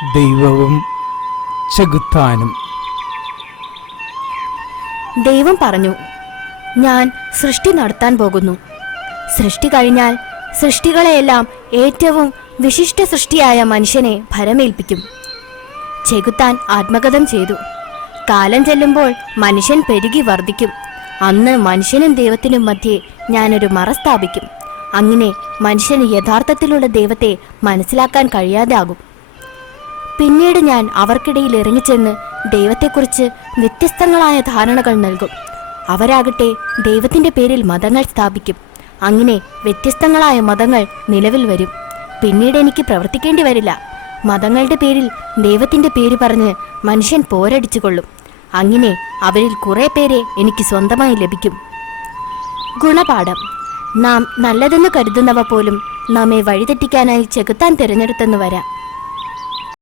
ദൈവവും ചെകുത്താനും. ദൈവം പറഞ്ഞു ഞാൻ സൃഷ്ടി നടത്താൻ പോകുന്നു. സൃഷ്ടി കഴിഞ്ഞാൽ സൃഷ്ടികളെയെല്ലാം ഏറ്റവും വിശിഷ്ട സൃഷ്ടിയായ മനുഷ്യനെ ഭരമേൽപ്പിക്കും. ചെകുത്താൻ ആത്മഗതം ചെയ്തു. കാലം ചെല്ലുമ്പോൾ മനുഷ്യൻ പെരുകി വർദ്ധിക്കും. അന്ന് മനുഷ്യനും ദൈവത്തിനും മധ്യേ ഞാനൊരു മറ സ്ഥാപിക്കും. അങ്ങനെ മനുഷ്യന് യഥാർത്ഥത്തിലുള്ള ദൈവത്തെ മനസ്സിലാക്കാൻ കഴിയാതെ ആകും പിന്നീട് ഞാൻ അവർക്കിടയിൽ ഇറങ്ങിച്ചെന്ന് ദൈവത്തെക്കുറിച്ച് വ്യത്യസ്തങ്ങളായ ധാരണകൾ നൽകും. അവരാകട്ടെ ദൈവത്തിന്റെ പേരിൽ മതങ്ങൾ സ്ഥാപിക്കും. അങ്ങനെ വ്യത്യസ്തങ്ങളായ മതങ്ങൾ നിലവിൽ വരും. പിന്നീട് എനിക്ക് പ്രവർത്തിക്കേണ്ടി വരില്ല. മതങ്ങളുടെ പേരിൽ ദൈവത്തിന്റെ പേര് പറഞ്ഞ് മനുഷ്യൻ പോരടിച്ചുകൊള്ളും. അങ്ങനെ അവരിൽ കുറെ പേരെ എനിക്ക് സ്വന്തമായി ലഭിക്കും. ഗുണപാഠം. നാം നല്ലതെന്ന് കരുതുന്നവ പോലും നമ്മെ വഴിതെറ്റിക്കാനായി ചെകുത്താൻ തിരഞ്ഞെടുത്തെന്ന് വരാം.